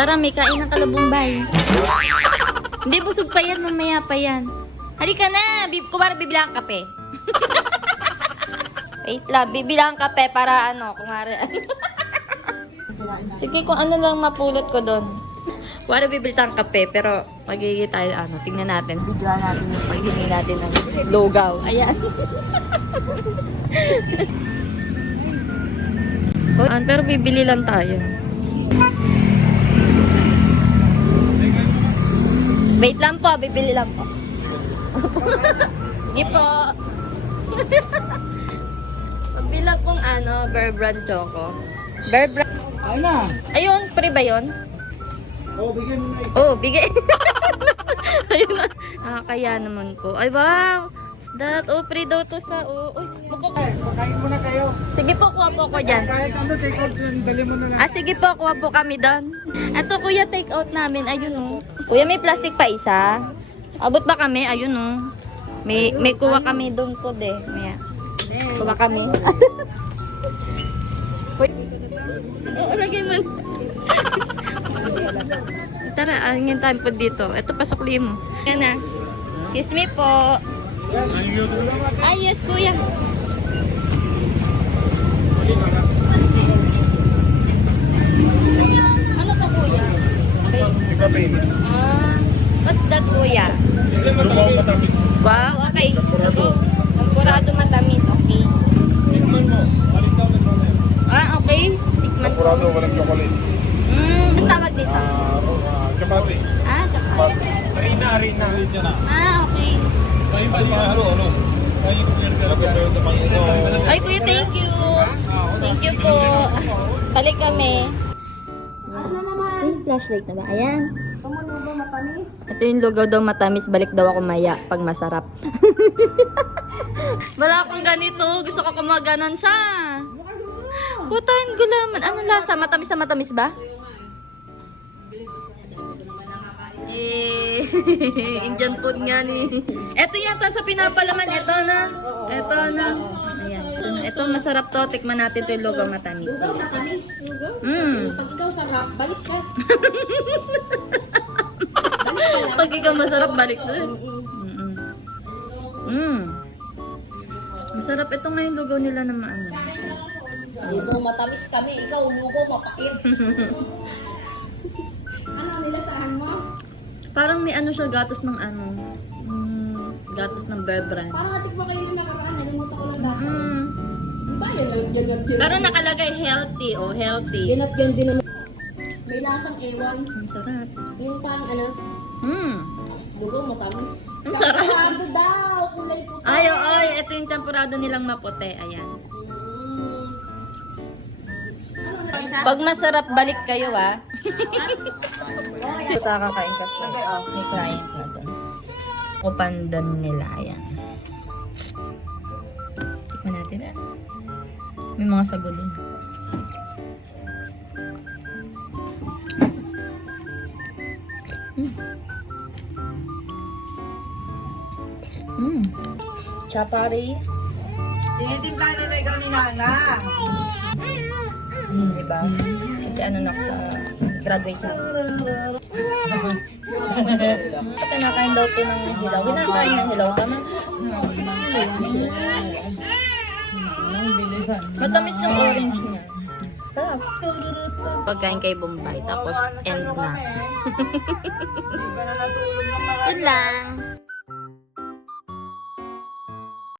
Tara, may kain ng Kalubumbay. Hindi, busog pa yan. Mamaya pa yan. Halika na. Kumara, bibilang kape. Wait lang. Bibilang kape para ano. Kumara. Sige, kung ano lang mapulot ko doon. Kumara, bibili tayong kape. Pero, magiging tayo, ano, tingnan natin. Bigyan natin yung paghingi natin ng logaw. Ayan. Pero bibili lang tayo. Wait lang po, bibili lang po. Sige po. Pabila pong ano, Bear Brand Choco. Bear Brand. Ay na. Ayun, pre ba yun? Oh, bigyan mo na ito. Oh, bigay. Ayun na. Kaya naman po. Ay, wow. Is that? Oh, pre daw to sa... Oh, uy, Pakain mo na kayo. sige po, kuha po ko dyan. Kahit ano, take out yun. Dali mo na lang. Sige po, kuha po kami doon. Eto, kuya, take out namin. Ayun, oh. Kuya, may plastic pa isa. Abot ba kami? Ayun, oh. May kuha kami doon po, de. May kuha kami. Oo, lagay mo. Tara, angin tayo po dito. Ito, pasukli mo. Yan na. Excuse me po. Ah, yes, kuya. Ano to, kuya? What's that, kuya? Wow, okay. Ito, tempurado matamis, okay. Okay. Tikman ko. Walang chocolate. Ang tawag dito? Chapati. Chapati. Harina. Okay. Ay, kuya, thank you. Thank you po. Balik kami. Ay, flashlight na ba? Ayan. Ito yung lugaw daw matamis. Balik daw ako maya pag masarap. Wala akong ganito. Gusto ko kumaganon siya. Putahin gulaman. Ano lasa? Matamis na matamis ba? Indian food nga ni. Ito yata sa pinapalaman. Ito na. Ayan. Ito masarap to. Tikman natin to yung lugaw matamis. Matamis. Pag ikaw sarap, balik ka. Pag ikaw masarap, balik to. Masarap. Ito nga yung lugaw nila na maano. Lugaw matamis kami, ikaw lugaw mapait. Ano nilasahan mo? Parang may ano siya, gatos ng ano. Gatos ng Bear Brand. Parang atik mo kayo yung nakaraan, nalimutan ko lang lasa. Diba yan lang, ganat yan. Pero nakalagay healthy, oh, healthy. Ganat yan din naman. May lasang ewan. Ang sarap. Yung parang ano, lugaw matamis. Ang sarap. Champurado daw, kulay puti. Ay, ito yung champurado nilang maputi. Ayan. Pag masarap, balik kayo, ah. Ito kakain kasi. May client na doon. O pandan nila, ayan. Tikman natin, ah. May mga sago din. Chapari. Tinitimpla nila ikaw ni Nana. Diba? Kasi ano na ako sa graduate na. Kinakain daw po ng hilaw. Kinakain ng hilaw, tama? Matamis ng orange niya. Sarap. Pagkain kay Bombay, tapos end na. Yun lang.